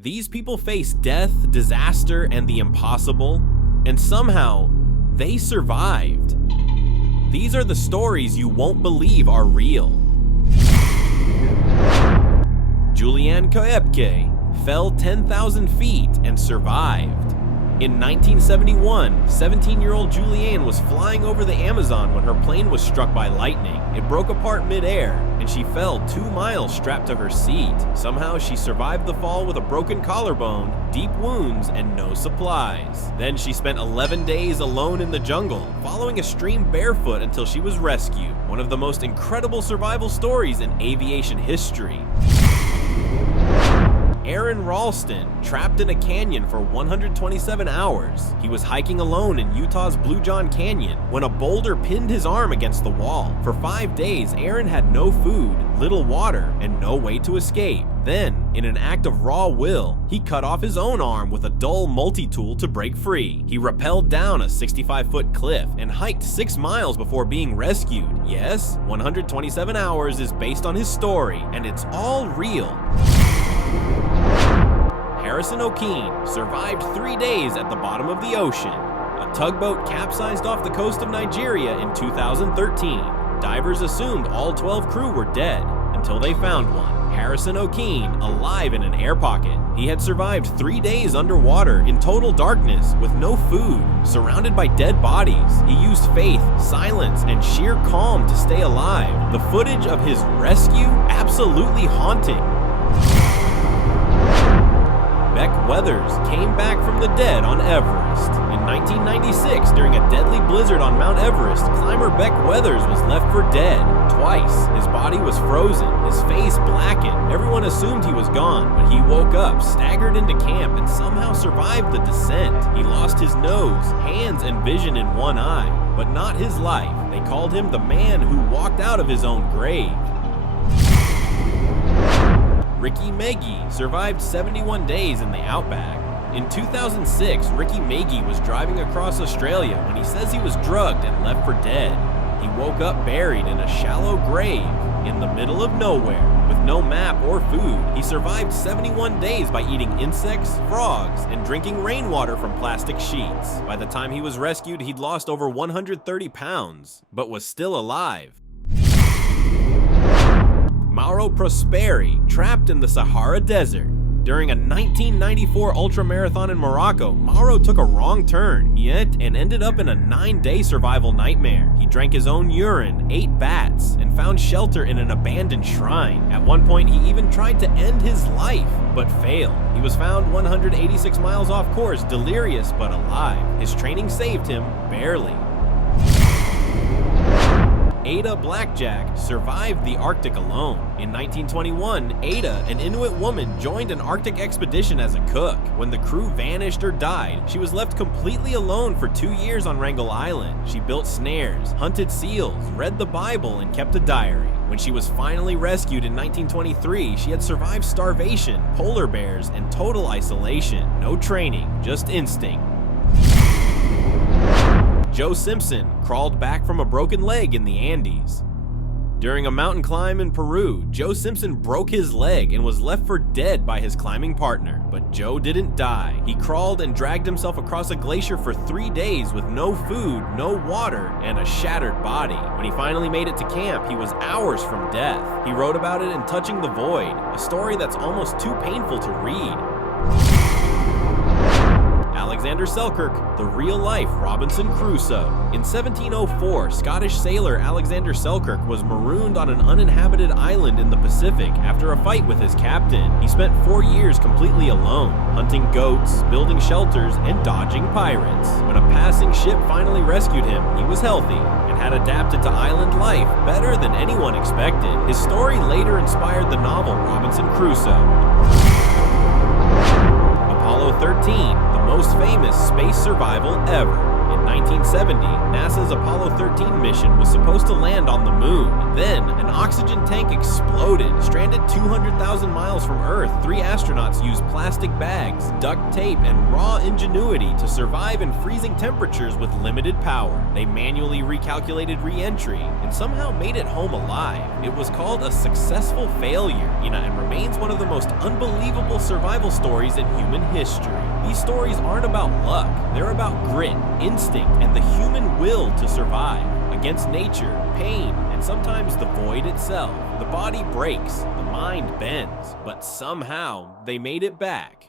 These people face death, disaster, and the impossible, and somehow, they survived. These are the stories you won't believe are real. Julianne Koepke fell 10,000 feet and survived. In 1971, 17-year-old Julianne was flying over the Amazon when her plane was struck by lightning. It broke apart mid-air, and she fell 2 miles strapped to her seat. Somehow, she survived the fall with a broken collarbone, deep wounds, and no supplies. Then she spent 11 days alone in the jungle, following a stream barefoot until she was rescued. One of the most incredible survival stories in aviation history. Aron Ralston, trapped in a canyon for 127 hours. He was hiking alone in Utah's Blue John Canyon when a boulder pinned his arm against the wall. For 5 days, Aron had no food, little water, and no way to escape. Then, in an act of raw will, he cut off his own arm with a dull multi-tool to break free. He rappelled down a 65-foot cliff and hiked 6 miles before being rescued. Yes, 127 hours is based on his story, and it's all real. Harrison Okene survived 3 days at the bottom of the ocean. A tugboat capsized off the coast of Nigeria in 2013. Divers assumed all 12 crew were dead until they found one. Harrison Okene, alive in an air pocket. He had survived 3 days underwater in total darkness with no food, surrounded by dead bodies. He used faith, silence, and sheer calm to stay alive. The footage of his rescue, absolutely haunting. Beck Weathers came back from the dead on Everest. In 1996, during a deadly blizzard on Mount Everest, climber Beck Weathers was left for dead. Twice, his body was frozen, his face blackened. Everyone assumed he was gone, but he woke up, staggered into camp, and somehow survived the descent. He lost his nose, hands, and vision in one eye, but not his life. They called him the man who walked out of his own grave. Megee survived 71 days in the Outback. In 2006, Megee was driving across Australia when he says he was drugged and left for dead. He woke up buried in a shallow grave in the middle of nowhere. With no map or food, he survived 71 days by eating insects, frogs, and drinking rainwater from plastic sheets. By the time he was rescued, he'd lost over 130 pounds, but was still alive. Mauro Prosperi, trapped in the Sahara Desert. During a 1994 ultramarathon in Morocco, Mauro took a wrong turn, and ended up in a 9-day survival nightmare. He drank his own urine, ate bats, and found shelter in an abandoned shrine. At one point, he even tried to end his life, but failed. He was found 186 miles off course, delirious but alive. His training saved him, barely. Blackjack survived the Arctic alone. In 1921, Ada, an Inuit woman, joined an Arctic expedition as a cook. When the crew vanished or died, she was left completely alone for 2 years on Wrangel Island. She built snares, hunted seals, read the Bible, and kept a diary. When she was finally rescued in 1923, she had survived starvation, polar bears, and total isolation. No training, just instinct. Joe Simpson crawled back from a broken leg in the Andes. During a mountain climb in Peru, Joe Simpson broke his leg and was left for dead by his climbing partner. But Joe didn't die. He crawled and dragged himself across a glacier for 3 days with no food, no water, and a shattered body. When he finally made it to camp, he was hours from death. He wrote about it in Touching the Void, a story that's almost too painful to read. Alexander Selkirk, the real-life Robinson Crusoe. In 1704, Scottish sailor Alexander Selkirk was marooned on an uninhabited island in the Pacific after a fight with his captain. He spent 4 years completely alone, hunting goats, building shelters, and dodging pirates. When a passing ship finally rescued him, he was healthy and had adapted to island life better than anyone expected. His story later inspired the novel Robinson Crusoe. Apollo 13, the most famous space survival ever. In 1970, NASA's Apollo 13 mission was supposed to land on the moon. Then, an oxygen tank exploded. Stranded 200,000 miles from Earth, 3 astronauts used plastic bags, duct tape, and raw ingenuity to survive in freezing temperatures with limited power. They manually recalculated re-entry and somehow made it home alive. It was called a successful failure, and remains one of the most unbelievable survival stories in human history. These stories aren't about luck, they're about grit, instinct, and the human will to survive. Against nature, pain, and sometimes the void itself. The body breaks, the mind bends, but somehow they made it back.